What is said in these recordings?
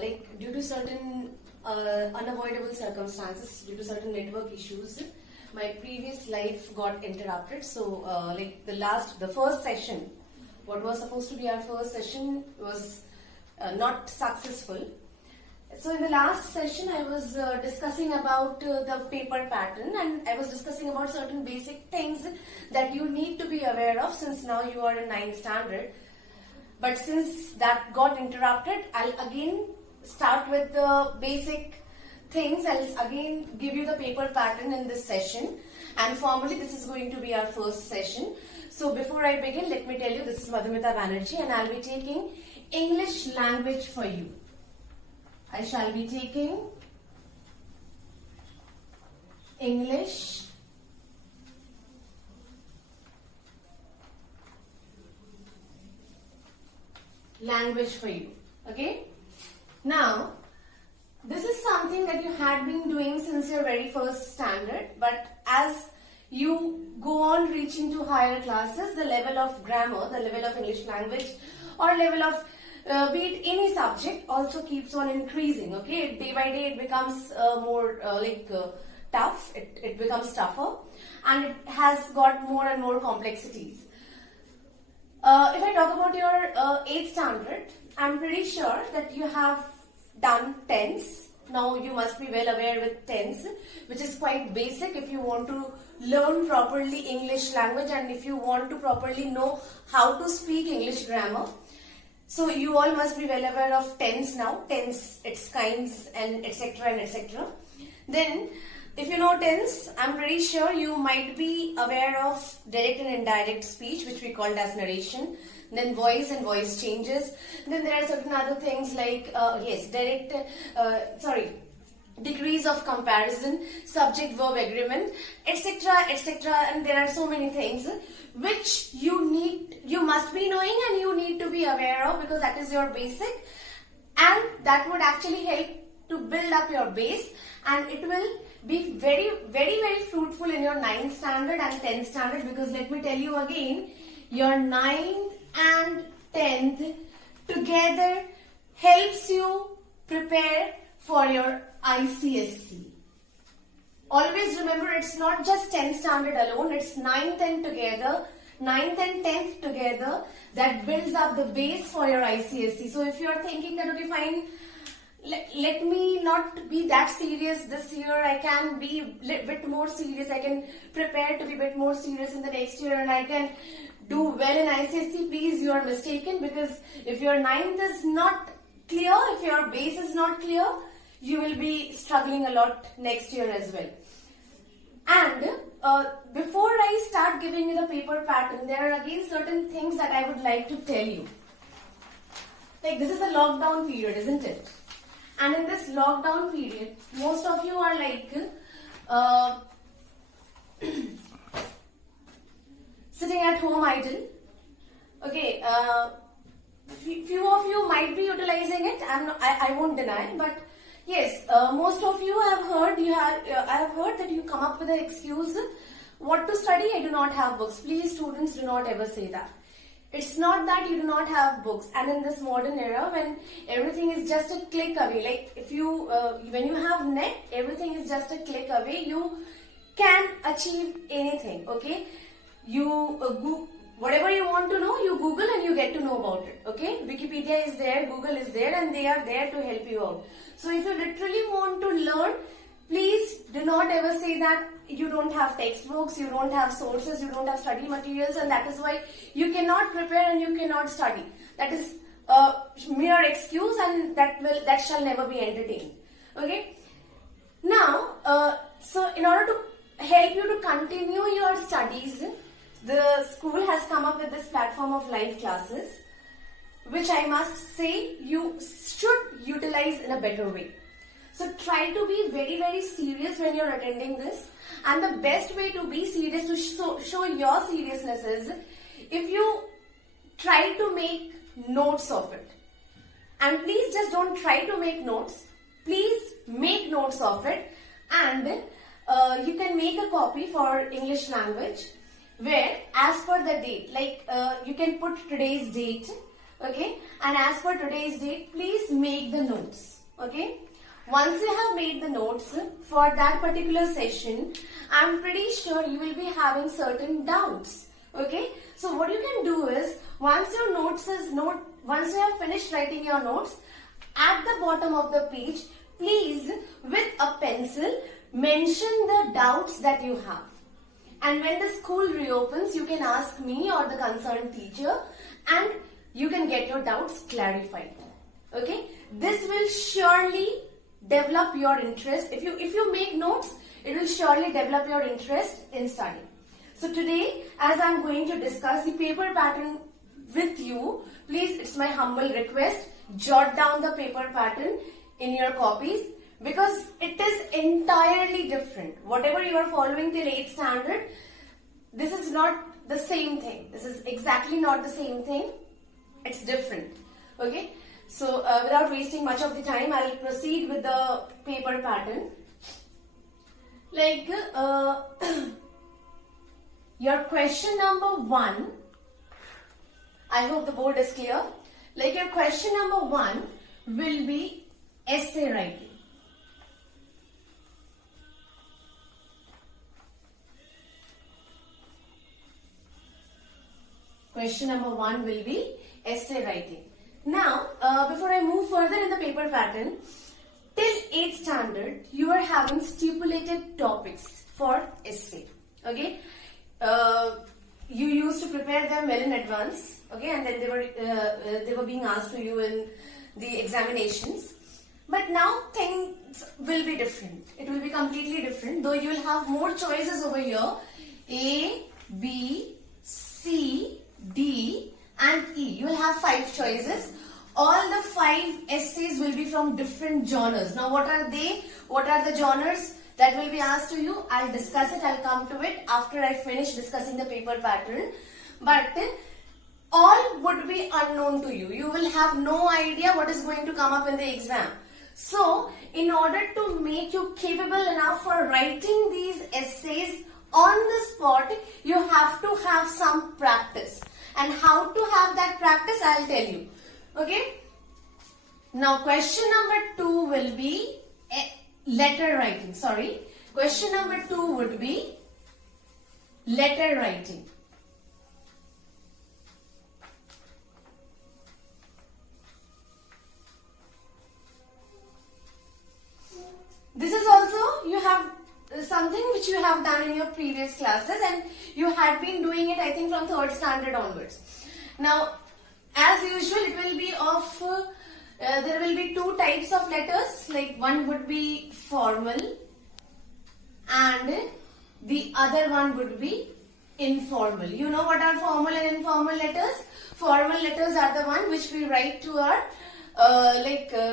like due to certain unavoidable circumstances, due to certain network issues, my previous life got interrupted. So like the first session, what was supposed to be our first session was not successful. So in the last session, I was discussing about the paper pattern, and I was discussing about certain basic things that you need to be aware of since now you are in 9th standard. But since that got interrupted, I'll again start with the basic things. I'll again give you the paper pattern in this session, and formally this is going to be our first session. So before I begin, let me tell you, this is Madhumita Banerjee and I'll be taking English language for you. I shall be taking English language for you. Okay? Now, this is something that you had been doing since your very first standard, but as you go on reaching to higher classes, the level of grammar, the level of English language or level of be it any subject also keeps on increasing. Okay, day by day it becomes more tough, it becomes tougher, and it has got more and more complexities. If I talk about your 8th standard, I'm pretty sure that you have done tense. Now you must be well aware with tense, which is quite basic if you want to learn properly English language and if you want to properly know how to speak English grammar. So you all must be well aware of tense now, tense, its kinds and etc. and etc. Then if you know tense, I'm pretty sure you might be aware of direct and indirect speech, which we called as narration. Then voice and voice changes. Then there are certain other things like, degrees of comparison, subject-verb agreement, etc., etc. And there are so many things which you must be knowing and you need to be aware of, because that is your basic, and that would actually help to build up your base, and it will be very, very, very fruitful in your 9th standard and 10th standard, because let me tell you again, your 9th and 10th together helps you prepare for your ICSE. Always remember, it's not just 10th standard alone, it's 9th and 10th together that builds up the base for your ICSE. So if you are thinking that, okay fine, let me not be that serious this year, I can be a bit more serious, I can prepare to be a bit more serious in the next year and I can do well in ICSE, please, you are mistaken, because if your 9th is not clear, if your base is not clear, you will be struggling a lot next year as well. And before I start giving you the paper pattern, there are again certain things that I would like to tell you. Like, this is a lockdown period, isn't it? And in this lockdown period, most of you are like sitting at home idle. Okay, few of you might be utilizing it. I won't deny, but yes, most of you have heard. I have heard that you come up with an excuse. What to study? I do not have books. Please, students, do not ever say that. It's not that you do not have books, and in this modern era when everything is just a click away, like if you when you have net, everything is just a click away, you can achieve anything. Okay, you whatever you want to know, you Google and you get to know about it. Okay, Wikipedia is there, Google is there, and they are there to help you out. So if you literally want to learn, please do not ever say that you don't have textbooks, you don't have sources, you don't have study materials, and that is why you cannot prepare and you cannot study. That is a mere excuse, and that shall never be entertained. Okay. Now, so in order to help you to continue your studies, the school has come up with this platform of live classes, which I must say you should utilize in a better way. So try to be very, very serious when you're attending this. And the best way to be serious, to show your seriousness, is if you try to make notes of it. And please just don't try to make notes. Please make notes of it. And you can make a copy for English language where, as per the date, like you can put today's date, Okay, and as for today's date, please make the notes. Okay, once you have made the notes for that particular session, I'm pretty sure you will be having certain doubts. Okay, so what you can do is, once you have finished writing your notes, at the bottom of the page, please with a pencil mention the doubts that you have. And when the school reopens, you can ask me or the concerned teacher and you can get your doubts clarified. Okay, this will surely develop your interest. If you make notes, it will surely develop your interest in studying. So today, as I'm going to discuss the paper pattern with you, please, it's my humble request, jot down the paper pattern in your copies, because it is entirely different. Whatever you are following till 8th standard, this is not the same thing. This is exactly not the same thing. It's different. Okay. So without wasting much of the time, I'll proceed with the paper pattern. Like your question number 1, I hope the board is clear. Like your question number 1 will be essay writing. Question number 1 will be essay writing. Now, before I move further in the paper pattern, till 8th standard, you are having stipulated topics for essay. Okay, you used to prepare them well in advance. Okay, and then they were being asked to you in the examinations. But now things will be different. It will be completely different. Though you will have more choices over here: A, B, C, D and E. You will have 5 choices. All the 5 essays will be from different genres. Now what are they? What are the genres that will be asked to you? I'll discuss it. I'll come to it after I finish discussing the paper pattern. But all would be unknown to you. You will have no idea what is going to come up in the exam. So in order to make you capable enough for writing these essays on the spot, you have to have some practice. And how to have that practice, I'll tell you. Okay. Now question number 2 will be letter writing. Sorry. Question number 2 would be letter writing. This is also, you have something which you have done in your previous classes and you had been doing it, I think, from 3rd standard onwards. Now, as usual, it will be of, there will be 2 types of letters, like one would be formal and the other one would be informal. You know what are formal and informal letters? Formal letters are the one which we write to our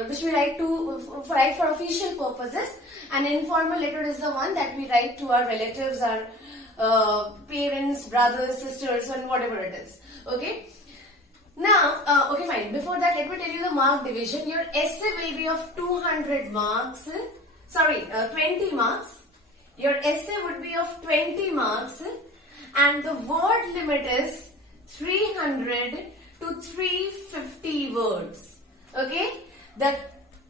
which we write for official purposes, and informal letter is the one that we write to our relatives, our parents, brothers, sisters, and whatever it is. Okay. Now, okay, fine. Before that, let me tell you the mark division. Your essay will be of 200 marks. Sorry, 20 marks. Your essay would be of 20 marks, and the word limit is 300 to 350 words. Okay, the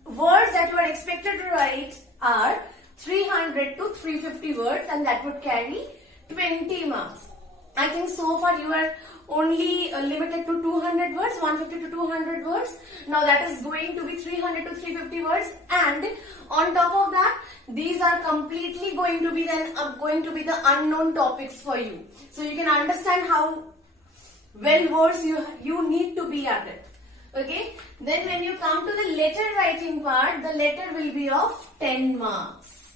words that you are expected to write are 300 to 350 words, and that would carry 20 marks. I think so far you are only limited to 200 words, 150 to 200 words. Now that is going to be 300 to 350 words, and on top of that, these are completely going to be the unknown topics for you. So you can understand how well versed you need to be at it. Okay, then when you come to the letter writing part, the letter will be of 10 marks.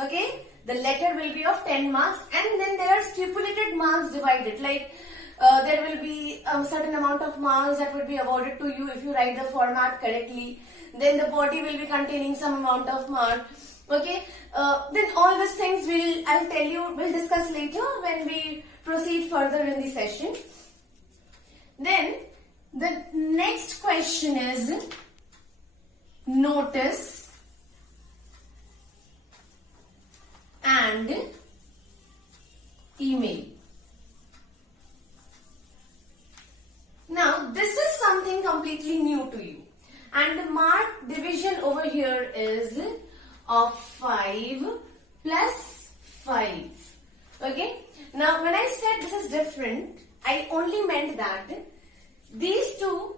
Okay, the letter will be of 10 marks, and then there are stipulated marks divided, like there will be a certain amount of marks that will be awarded to you if you write the format correctly. Then the body will be containing some amount of mark. Okay, then all these things we'll discuss later when we proceed further in the session. Then the next question is notice and email. Now this is something and the mark division over here is of 5 plus 5. Okay. Now when I said this is different, I only meant that these two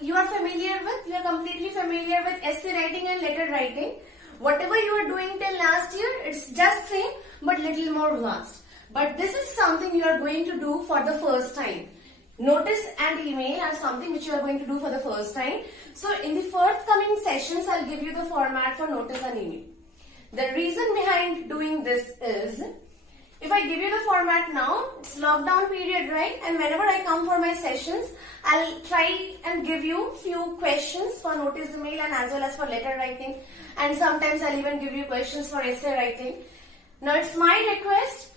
you are familiar with, you are completely familiar with essay writing and letter writing. Whatever you were doing till last year, it's just same but little more vast. But this is something you are going to do for the first time. Notice and email are something which you are going to do for the first time. So in the forthcoming sessions, I'll give you the format for notice and email. The reason behind doing this is, if I give you the format now, it's lockdown period, right? And whenever I come for my sessions, I'll try and give you few questions for notice email and as well as for letter writing. And sometimes I'll even give you questions for essay writing. Now it's my request,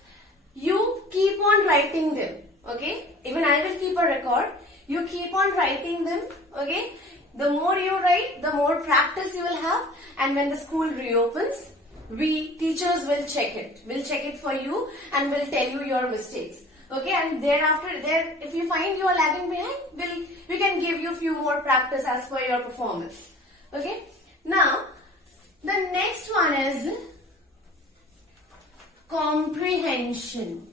you keep on writing them, okay? Even I will keep a record. You keep on writing them, okay? The more you write, the more practice you will have. And when the school reopens, we teachers will check it. We'll check it for you and we'll tell you your mistakes. Okay, and thereafter, if you find you are lagging behind, we can give you few more practice as per your performance. Okay, now the next one is comprehension.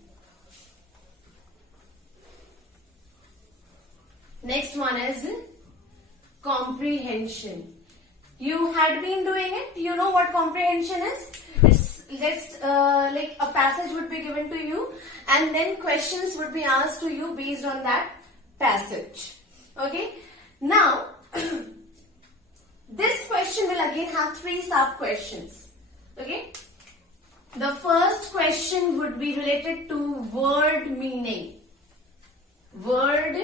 Next one is comprehension. You had been doing it. You know what comprehension is. It's like a passage would be given to you and then questions would be asked to you based on that passage. Okay. Now, this question will again have 3 sub questions. Okay. The first question would be related to word meaning. Word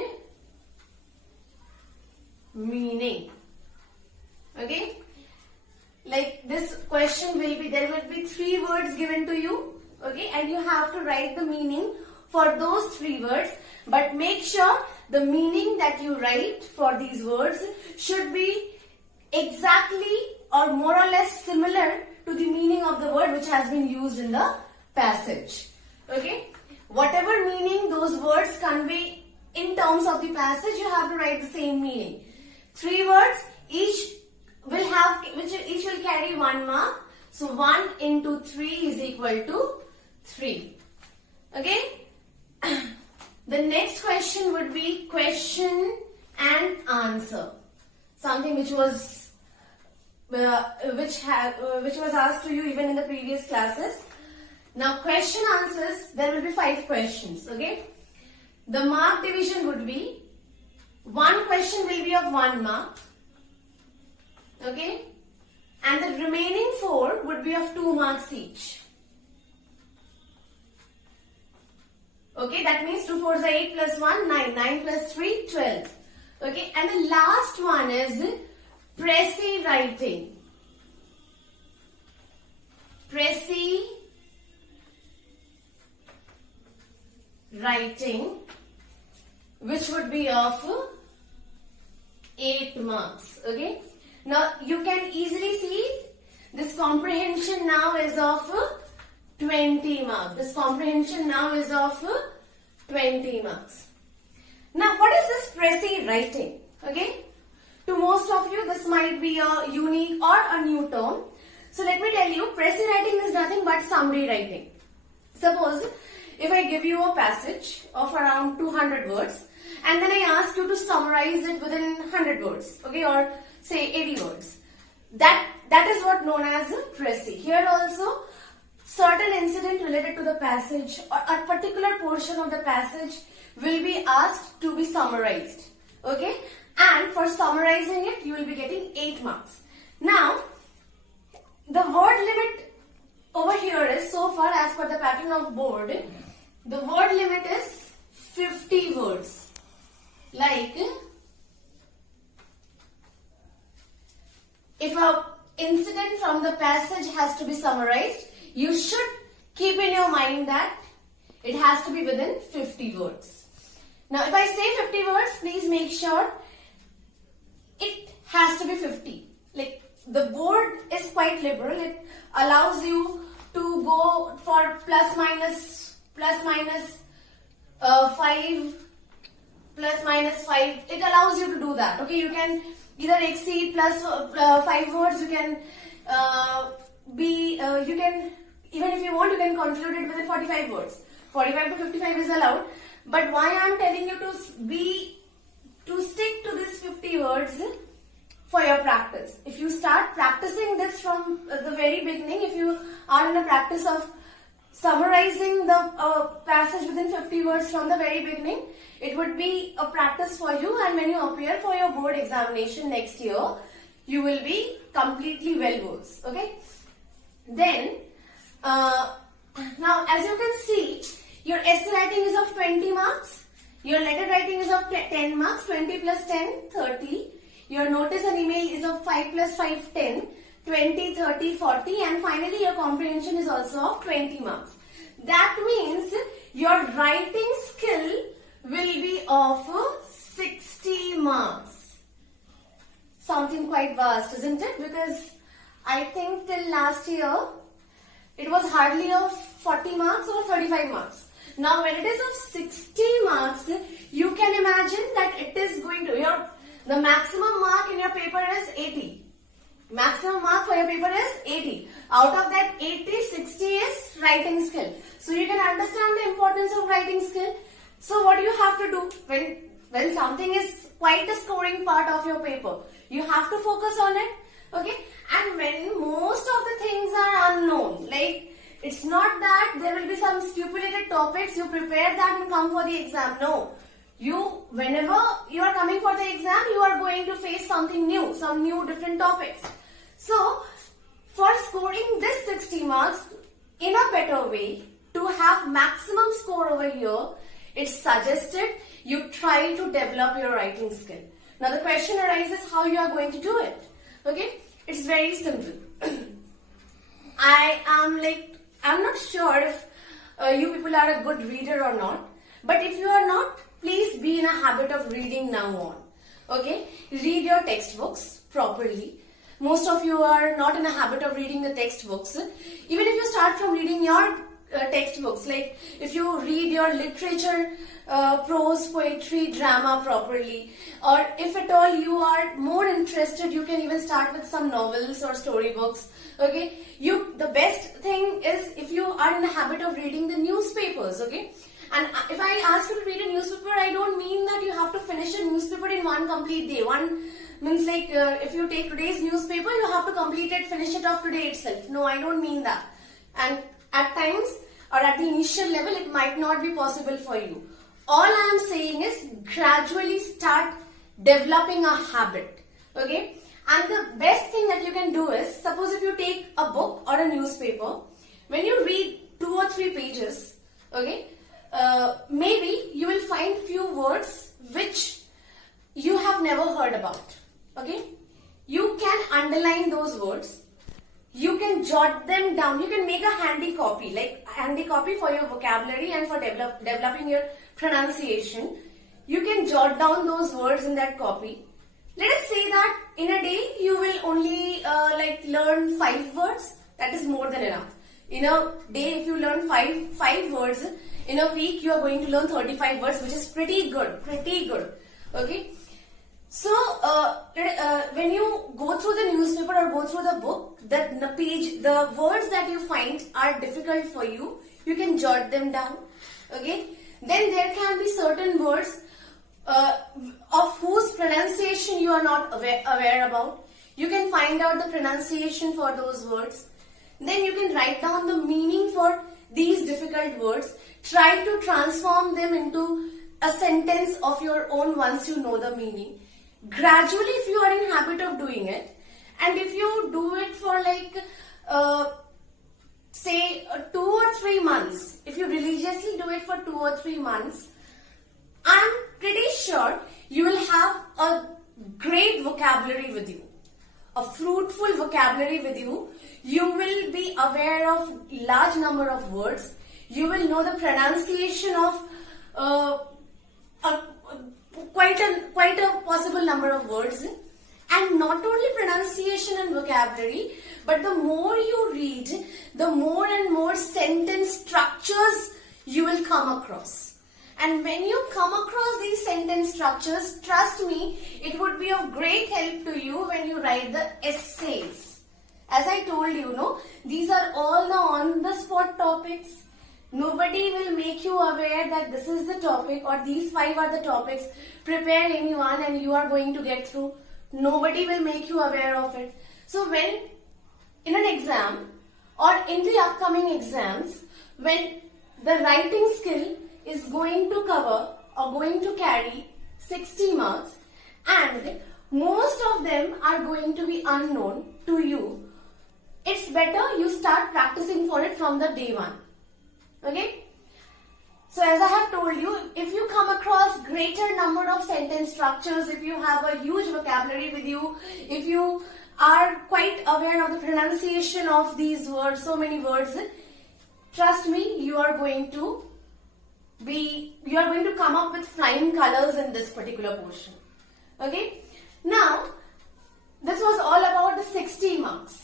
meaning. Okay, like this question will be, there will be 3 words given to you, okay, and you have to write the meaning for those 3 words, but make sure the meaning that you write for these words should be exactly or more or less similar to the meaning of the word which has been used in the passage. Okay, whatever meaning those words convey in terms of the passage, you have to write the same meaning. 3 words, each will carry 1 mark. So 1 into 3 is equal to 3. Okay. The next question would be question and answer. Something which was asked to you even in the previous classes. Now question answers, there will be 5 questions. Okay. The mark division would be 1 question will be of 1 mark. Okay, and the remaining 4 would be of 2 marks each. Okay, that means 2 4s are 8 plus 1, 9, 9 plus 3, 12. Okay, and the last one is Précis writing. Précis writing, which would be of 8 marks. Okay. Now you can easily see this comprehension now is of 20 marks. This comprehension now is of 20 marks. Now what is this Précis writing? Okay. To most of you this might be a unique or a new term. So let me tell you, Précis writing is nothing but summary writing. Suppose if I give you a passage of around 200 words and then I ask you to summarize it within 100 words, okay, or say 80 words. That is what known as Précis. Here also, certain incident related to the passage or a particular portion of the passage will be asked to be summarized. Okay, and for summarizing it, you will be getting 8 marks. Now, the word limit over here is, so far as per the pattern of board, the word limit is 50 words. Like, if an incident from the passage has to be summarized, you should keep in your mind that it has to be within 50 words. Now, if I say 50 words, please make sure it has to be 50. Like, the board is quite liberal. It allows you to go for plus minus 5, plus minus 5. It allows you to do that. Okay, you can either exceed plus 5 words. You can you can, even if you want, you can conclude it within 45 words. 45 to 55 is allowed. But why I am telling you to stick to this 50 words for your practice. If you start practicing this from the very beginning, if you are in a practice of summarizing the passage within 50 words from the very beginning, it would be a practice for you, and when you appear for your board examination next year, you will be completely well versed. Okay? Then, now as you can see, your essay writing is of 20 marks, your letter writing is of 10 marks, 20 plus 10, 30. Your notice and email is of 5 plus 5, 10, 20, 30, 40, and finally your comprehension is also of 20 marks. That means your writing skill will be of 60 marks. Something quite vast, isn't it? Because I think till last year, it was hardly of 40 marks or 35 marks. Now when it is of 60 marks, you can imagine that it is going to, the maximum mark in your paper is 80. Maximum mark for your paper is 80. Out of that 80, 60 is writing skill. So you can understand the importance of writing skill. So what do you have to do when something is quite a scoring part of your paper? You have to focus on it. Okay? And when most of the things are unknown, like it's not that there will be some stipulated topics, you prepare that and come for the exam. No. Whenever you are coming for the exam, you are going to face something new, some new different topics. So, for scoring this 60 marks in a better way, to have maximum score over here, it's suggested you try to develop your writing skill. Now the question arises how you are going to do it. Okay? It's very simple. I'm not sure if you people are a good reader or not. But if you are not, please be in a habit of reading now on. Okay? Read your textbooks properly. Most of you are not in a habit of reading the textbooks. Even if you start from reading your textbooks, like if you read your literature, prose, poetry, drama properly, or if at all you are more interested, you can even start with some novels or storybooks. Okay, the best thing is if you are in the habit of reading the newspapers. Okay, and if I ask you to read a newspaper, I don't mean that you have to finish a newspaper in one complete day. One means like if you take today's newspaper, you have to complete it, finish it off today itself. No, I don't mean that. And at times or at the initial level, it might not be possible for you. All I am saying is gradually start developing a habit. Okay? And the best thing that you can do is, suppose if you take a book or a newspaper, when you read 2 or 3 pages, okay, maybe you will find few words which you have never heard about. Okay? You can underline those words. You can jot them down. You can make a handy copy, for your vocabulary and for developing your pronunciation. You can jot down those words in that copy. Let us say that in a day you will only learn 5 words. That is more than enough. In a day, if you learn 5 words, in a week you are going to learn 35 words, which is pretty good. Okay. So, when you go through the newspaper or go through the book, the words that you find are difficult for you, you can jot them down. Okay. Then there can be certain words of whose pronunciation you are not aware about. You can find out the pronunciation for those words. Then you can write down the meaning for these difficult words. Try to transform them into a sentence of your own once you know the meaning. Gradually, if you are in habit of doing it, and if you do it for say 2 or 3 months, if you religiously do it for 2 or 3 months, I'm pretty sure you will have a great vocabulary with you, a fruitful vocabulary with you. You will be aware of large number of words. You will know the pronunciation of quite a possible number of words. And not only pronunciation and vocabulary, but the more you read, the more and more sentence structures you will come across. And when you come across these sentence structures, trust me, it would be of great help to you when you write the essays. As I told you, no, these are all the on-the-spot topics. Nobody will make you aware that this is the topic or these 5 are the topics. Prepare anyone and you are going to get through. Nobody will make you aware of it. So when in an exam or in the upcoming exams, when the writing skill is going to cover or going to carry 60 marks and most of them are going to be unknown to you, it's better you start practicing for it from the day one. Okay? So as I have told you, if you come across greater number of sentence structures, if you have a huge vocabulary with you, if you are quite aware of the pronunciation of these words, so many words, trust me, you are going to come up with flying colors in this particular portion. Okay? Now, this was all about the 60 marks.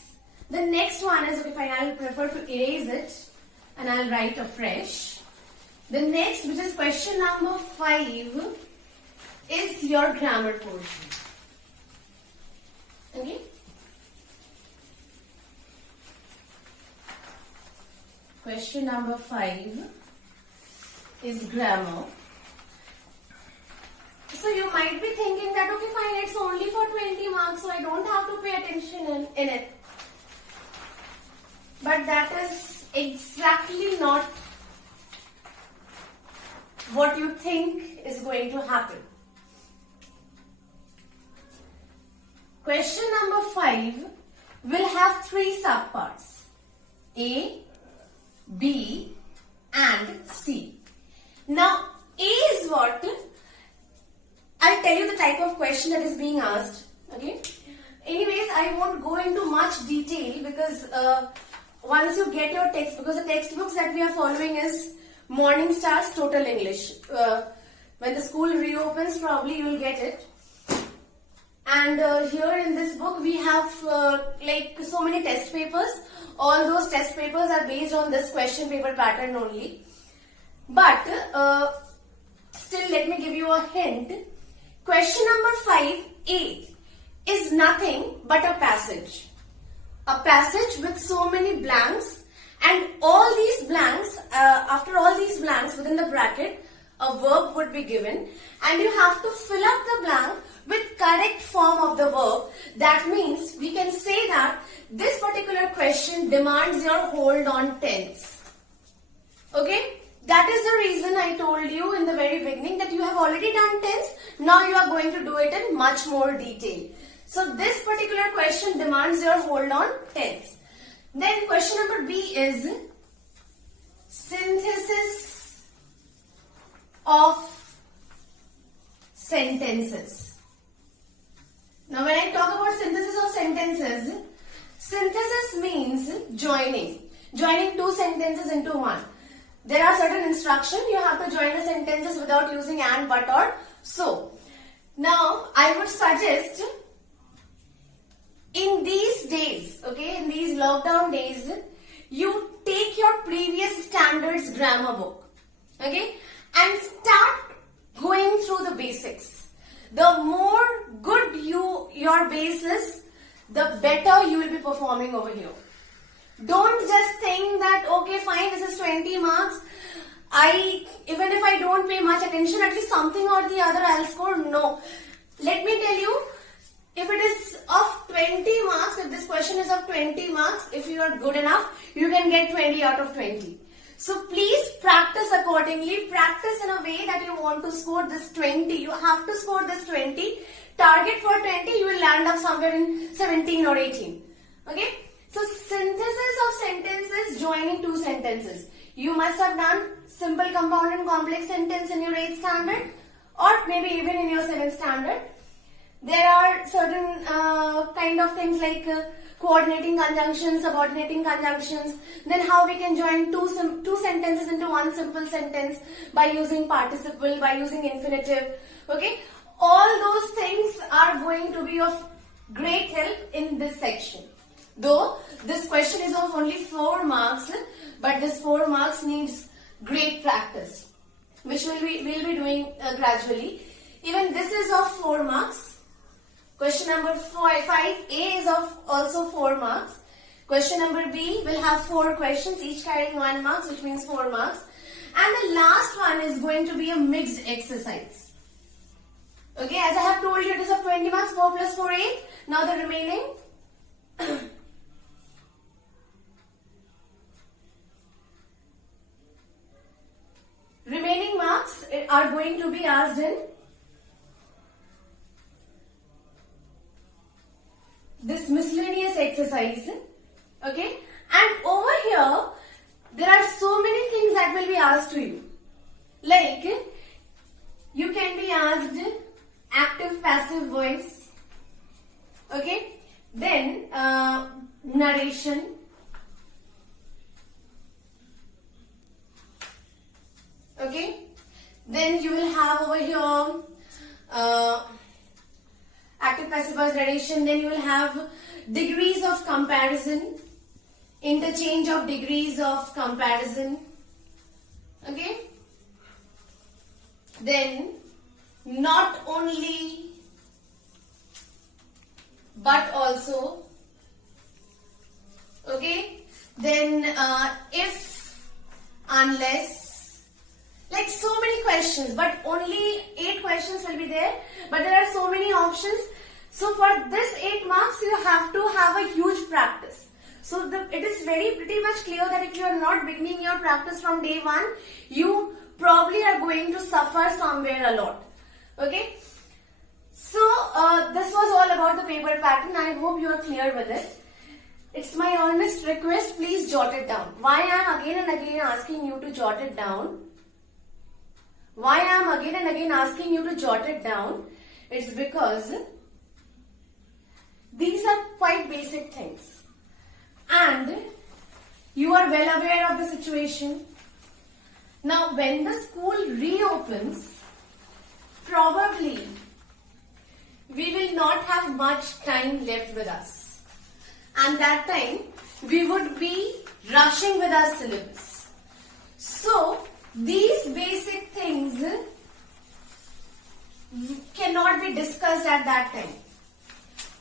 The next one is, okay fine, I will prefer to erase it and I will write afresh. The next, which is question number 5, is your grammar portion. Okay? Question number 5 is grammar. So you might be thinking that, okay fine, it's only for 20 marks, so I don't have to pay attention in it. But that is exactly not what you think is going to happen. Question number 5 will have 3 subparts: A, B and C. Now A is what? I'll tell you the type of question that is being asked. Okay. Anyways, I won't go into much detail because once you get your text, because the textbooks that we are following is Morning Star's Total English. When the school reopens, probably you will get it. And here in this book we have like so many test papers. All those test papers are based on this question paper pattern only. But still, let me give you a hint. Question number 5A is nothing but a passage. A passage with so many blanks, and all these blanks, after all these blanks within the bracket, a verb would be given and you have to fill up the blank with correct form of the verb. That means we can say that this particular question demands your hold on tense. Okay? That is the reason I told you in the very beginning that you have already done tense. Now you are going to do it in much more detail. So this particular question demands your hold on tense. Then question number B is synthesis of sentences. Now when I talk about synthesis of sentences, synthesis means joining 2 sentences into one. There are certain instructions. You have to join the sentences without using and, but or so. Now I would suggest in these days, okay, in these lockdown days, you take your previous standards grammar book, okay, and start going through the basics. The more good your base is, the better you will be performing over here. Don't just think that, okay fine, this is 20 marks, even if I don't pay much attention, at least something or the other I'll score. No. Let me tell you, if it is of 20 marks, if this question is of 20 marks, if you are good enough, you can get 20 out of 20. So please practice accordingly. Practice in a way that you want to score this 20. You have to score this 20. Target for 20, you will land up somewhere in 17 or 18. Okay? So synthesis of sentences, joining 2 sentences. You must have done simple, compound and complex sentence in your 8th standard or maybe even in your 7th standard. There are certain kind of things like coordinating conjunctions, subordinating conjunctions, then how we can join two sentences into one simple sentence by using participle, by using infinitive. Okay, all those things are going to be of great help in this section. Though this question is of only 4 marks, but this 4 marks needs great practice. which we'll be doing gradually. Even this is of 4 marks. Question number 5A is of also 4 marks. Question number B will have 4 questions, each carrying 1 mark, which means 4 marks. And the last one is going to be a mixed exercise. Okay, as I have told you, it is of 20 marks, 4 plus 4, 8. Now the remaining. Remaining marks are going to be asked in this miscellaneous exercise. Okay, and over here there are so many things that will be asked to you. Like, you can be asked active passive voice. Okay, then narration. Okay, then you will have over here active passive voice, narration. Then you will have degrees of comparison, interchange of degrees of comparison. Okay, then not only but also. Okay, then if, unless. Like, so many questions, but only 8 questions will be there, but there are so many options. So for this 8 marks, you have to have a huge practice. So it is pretty much clear that if you are not beginning your practice from day 1, you probably are going to suffer somewhere a lot. Okay, so this was all about the paper pattern. I hope you are clear with it. It's my earnest request, please jot it down. Why I am again and again asking you to jot it down? Why I am again and again asking you to jot it down? It's because these are quite basic things. And you are well aware of the situation. Now, when the school reopens, probably we will not have much time left with us. And that time, we would be rushing with our syllabus. So, these basic things cannot be discussed at that time.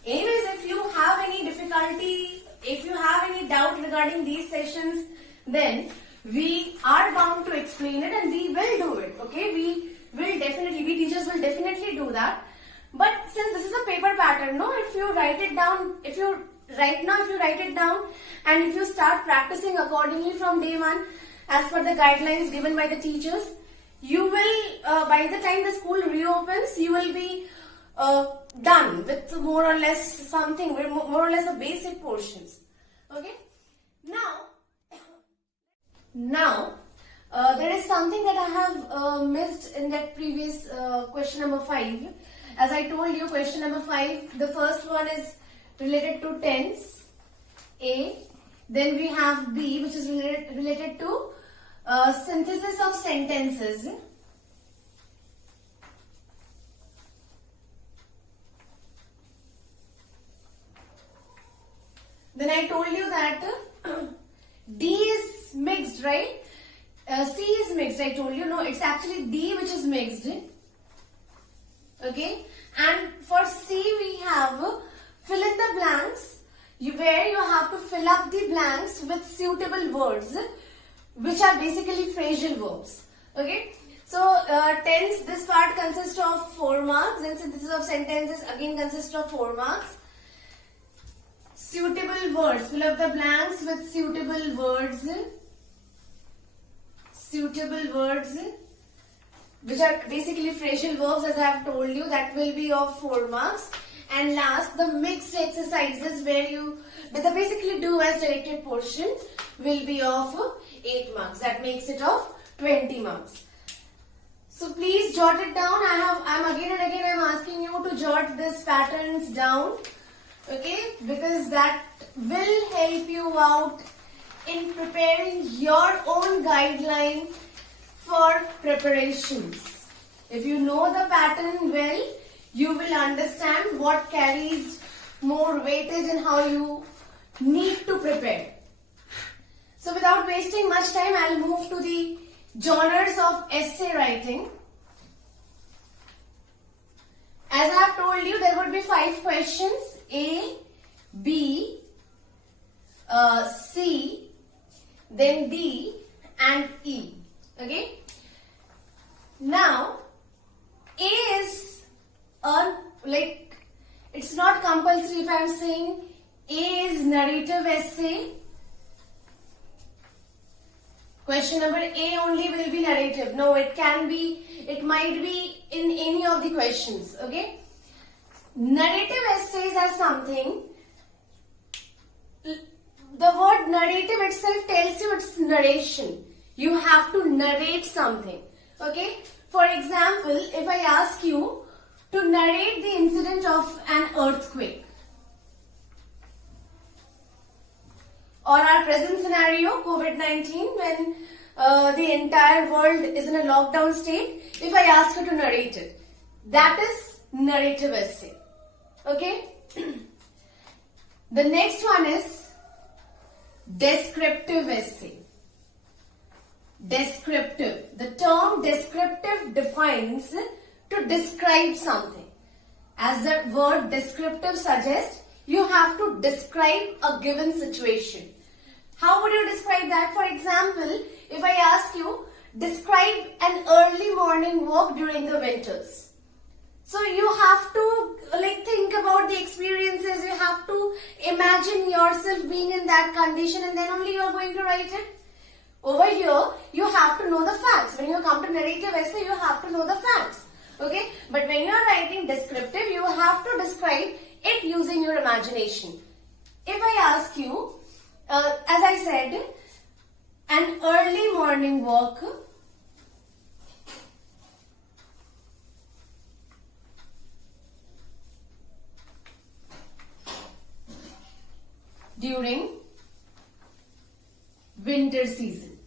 Anyways, if you have any difficulty, if you have any doubt regarding these sessions, then we are bound to explain it and we will do it. Okay, we teachers will definitely do that. But since this is a paper pattern, no, if you write it down, if you write it down and if you start practicing accordingly from day 1, as per the guidelines given by the teachers, you will, by the time the school reopens, you will be done with more or less something, more or less the basic portions. Okay. Now, there is something that I have missed in that previous question number 5. As I told you, question number 5, the first one is related to tense, A. Then we have B, which is related to synthesis of sentences. Then I told you that D is mixed, right? C is mixed, I told you. No, it's actually D which is mixed. Okay. And for C we have fill in the blanks, where you have to fill up the blanks with suitable words, which are basically phrasal verbs. Okay. So tense, this part consists of 4 marks, and synthesis of sentences again consists of 4 marks. Suitable words, fill up the blanks with suitable words. Suitable words, which are basically phrasal verbs, as I have told you, that will be of 4 marks. And last, the mixed exercises, where you basically do as directed portion, will be of 8 marks. That makes it of 20 marks. So please jot it down. I'm again and again I'm asking you to jot these patterns down. Okay, because that will help you out in preparing your own guideline for preparations. If you know the pattern well, you will understand what carries more weightage and how you need to prepare. So without wasting much time, I'll move to the genres of essay writing. As I have told you, there would be 5 questions: A, B, C, then D and E. Okay. Now, A is it's not compulsory if I am saying A is narrative essay. Question number A only will be narrative. No, it might be in any of the questions. Okay. Narrative essays are something, the word narrative itself tells you it's narration. You have to narrate something. Okay. For example, if I ask you to narrate the incident of an earthquake, or our present scenario, COVID-19, when the entire world is in a lockdown state, if I ask you to narrate it, that is narrative essay. Okay. The next one is descriptive essay. Descriptive. The term descriptive defines to describe something. As the word descriptive suggests, you have to describe a given situation. How would you describe that? For example, if I ask you, describe an early morning walk during the winters. So you have to think about the experiences, you have to imagine yourself being in that condition, and then only you are going to write it. Over here, you have to know the facts. When you come to narrative essay, you have to know the facts. Okay? But when you are writing descriptive, you have to describe it using your imagination. If I ask you, as I said, an early morning walk during winter season.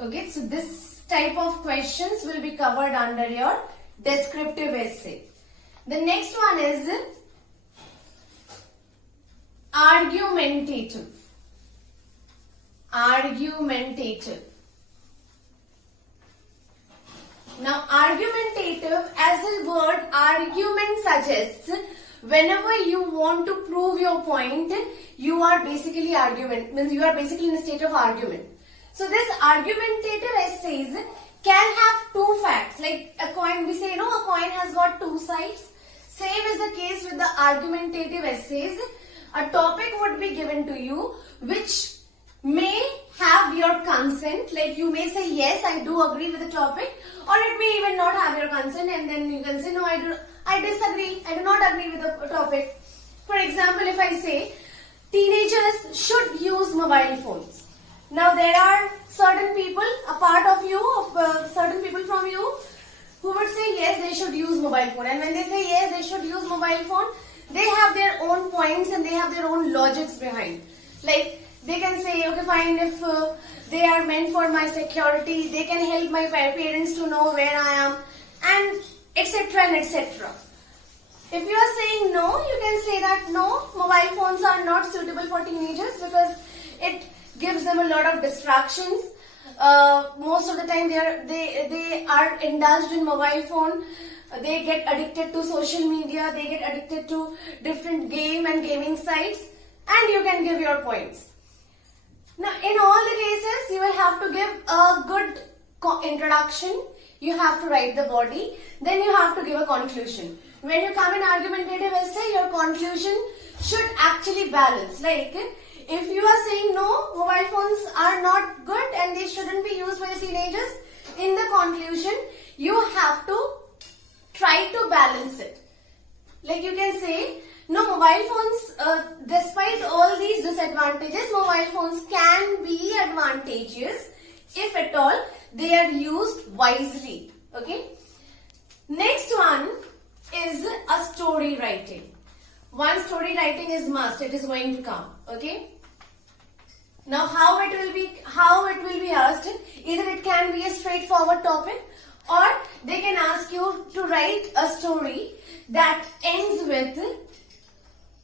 Okay, so this type of questions will be covered under your descriptive essay. The next one is argumentative. Argumentative. Now, argumentative, as the word argument suggests, whenever you want to prove your point, you are basically you are basically in a state of argument. So this argumentative essays can have 2 facts. Like a coin, we say, a coin has got 2 sides. Same is the case with the argumentative essays. A topic would be given to you which may have your consent. Like you may say, yes, I do agree with the topic, or it may even not have your consent, and then you can say, no, I disagree, I do not agree with the topic. For example, if I say, teenagers should use mobile phones. Now there are certain people, a part of you, certain people from you, who would say, yes, they should use mobile phone. And when they say, yes, they should use mobile phone, they have their own points and they have their own logics behind. Like, they can say, okay, fine, if they are meant for my security, they can help my parents to know where I am, and etc. and etc. If you are saying no, you can say that no, mobile phones are not suitable for teenagers because it gives them a lot of distractions. Most of the time they are indulged in mobile phone. They get addicted to social media. They get addicted to different gaming sites, and you can give your points. Now, in all the cases, you will have to give a good introduction. You have to write the body. Then you have to give a conclusion. When you come in argumentative essay, your conclusion should actually balance. Like, if you are saying no, mobile phones are not good and they shouldn't be used by the teenagers, in the conclusion, you have to try to balance it. Like you can say, no, mobile phones, despite all these disadvantages, mobile phones can be advantageous if at all they are used wisely. Okay. Next one is a story writing. One story writing is must. It is going to come. Okay. Now, how it will be asked? Either it can be a straightforward topic, or they can ask you to write a story that ends with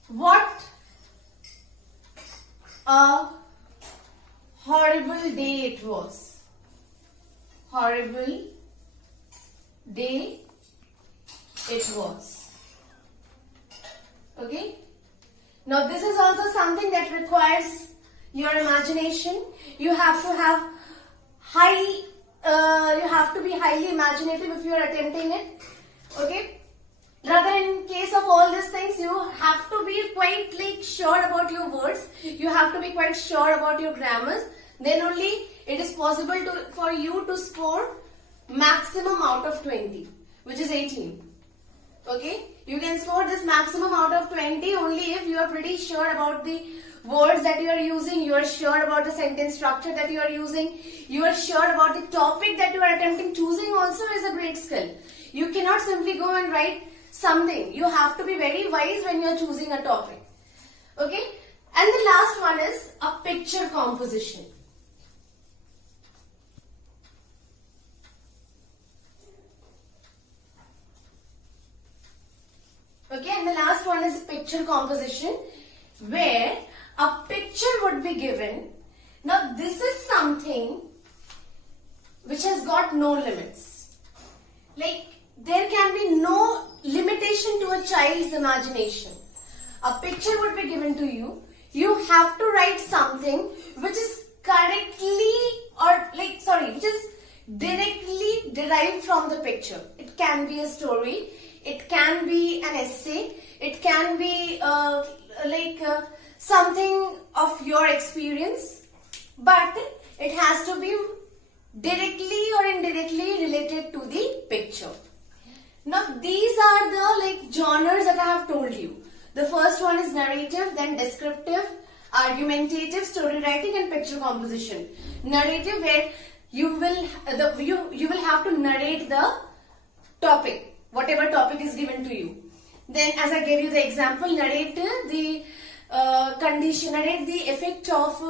what a horrible day it was. Horrible day it was. Okay. Now this is also something that requires your imagination. You have to have you have to be highly imaginative if you are attempting it. Okay. Rather, in case of all these things, you have to be quite sure about your words. You have to be quite sure about your grammars. Then only it is possible for you to score maximum out of 20, which is 18. Okay, you can score this maximum out of 20 only if you are pretty sure about the words that you are using, you are sure about the sentence structure that you are using, you are sure about the topic that you are attempting. Choosing also is a great skill. You cannot simply go and write something. You have to be very wise when you are choosing a topic. Okay, and the last one is a picture composition. Okay, and the last one is picture composition, where a picture would be given. Now this is something which has got no limits. There can be no limitation to a child's imagination. A picture would be given to you. You have to write something which is which is directly derived from the picture. It can be a story. It can be an essay. It can be something of your experience, but it has to be directly or indirectly related to the picture. Now these are the genres that I have told you. The first one is narrative, then descriptive, argumentative, story writing, and picture composition. Narrative, where you will have to narrate the topic, whatever topic is given to you. Then, as I gave you the example, narrate the narrate the effect of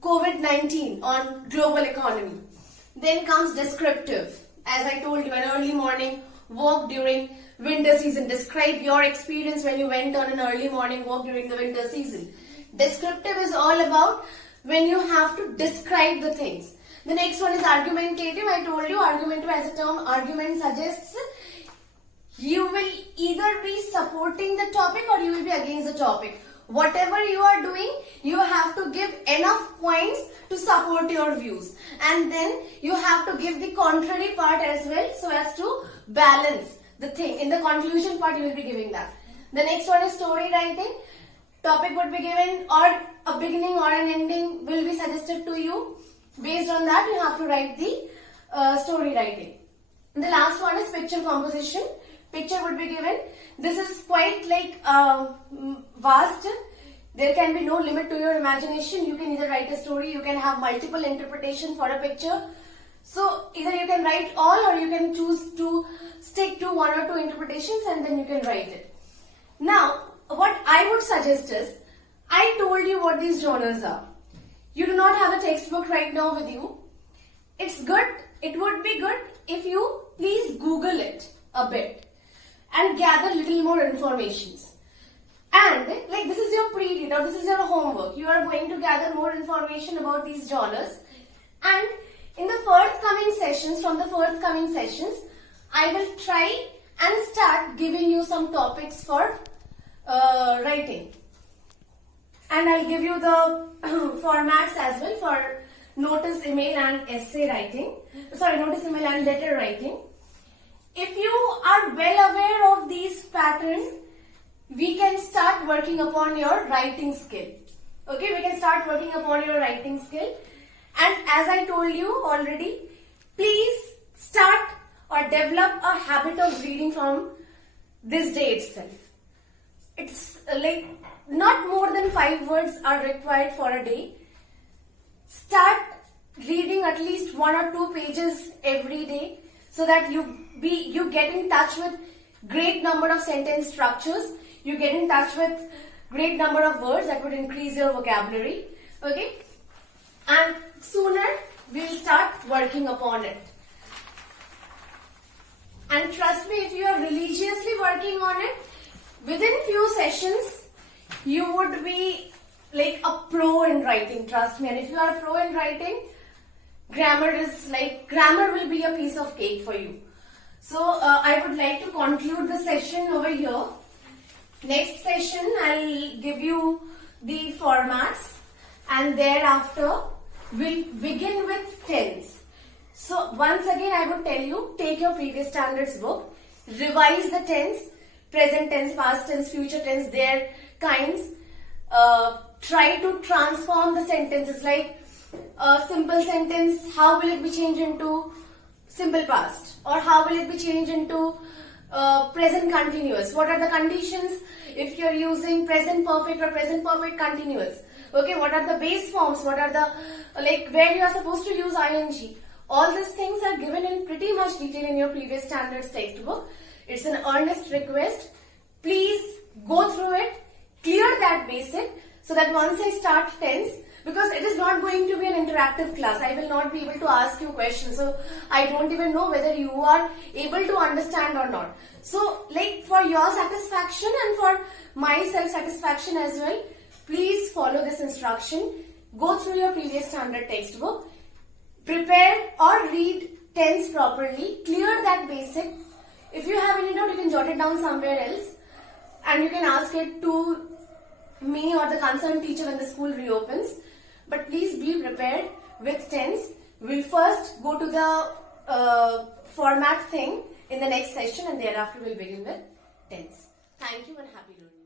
COVID-19 on global economy. Then comes descriptive. As I told you, an early morning walk during winter season. Describe your experience when you went on an early morning walk during the winter season. Descriptive is all about when you have to describe the things. The next one is argumentative. I told you, argumentative as a term, argument suggests you will either be supporting the topic or you will be against the topic. Whatever you are doing, you have to give enough points to support your views. And then you have to give the contrary part as well, so as to balance the thing. In the conclusion part, you will be giving that. The next one is story writing. Topic would be given, or a beginning or an ending will be suggested to you. Based on that, you have to write the story writing. The last one is picture composition. Picture would be given. This is quite vast. There can be no limit to your imagination. You can either write a story, you can have multiple interpretations for a picture. So either you can write all, or you can choose to stick to one or two interpretations and then you can write it. Now, what I would suggest is, I told you what these genres are. You do not have a textbook right now with you. It's good, it would be good if you please Google it a bit and gather little more informations. And this is your pre-read or this is your homework. You are going to gather more information about these genres. And in the forthcoming sessions, I will try and start giving you some topics for writing. And I'll give you the formats as well for notice, email and essay writing. Notice, email and letter writing. If you are well aware of these patterns, we can start working upon your writing skill. Okay, we can start working upon your writing skill. And as I told you already, please start or develop a habit of reading from this day itself. It's not more than 5 words are required for a day. Start reading at least 1 or 2 pages every day, so that you get in touch with great number of sentence structures. You get in touch with great number of words that would increase your vocabulary. Okay, and sooner we'll start working upon it. And trust me, if you are religiously working on it, within few sessions you would be like a pro in writing, trust me. And if you are a pro in writing, grammar will be a piece of cake for you. So I would like to conclude the session over here. Next session I'll give you the formats, and thereafter we'll begin with tense. So once again I would tell you, take your previous standards book, revise the tense, present tense, past tense, future tense, their kinds. Try to transform the sentences, like a simple sentence, how will it be changed into simple past, or how will it be changed into present continuous? What are the conditions if you're using present perfect or present perfect continuous? Okay, what are the base forms? What are the, like, where you are supposed to use ing? All these things are given in pretty much detail in your previous standards textbook. It's an earnest request. Please go through it, clear that basic, so that once I start tense, because it is not going to be an interactive class, I will not be able to ask you questions, so I don't even know whether you are able to understand or not. So, like, for your satisfaction and for my self-satisfaction as well, please follow this instruction. Go through your previous standard textbook, prepare or read tense properly, clear that basic. If you have any doubt, you can jot it down somewhere else, and you can ask it to me or the concerned teacher when the school reopens. But please be prepared with tense. We'll first go to the format thing in the next session, and thereafter we'll begin with tense. Thank you and happy learning.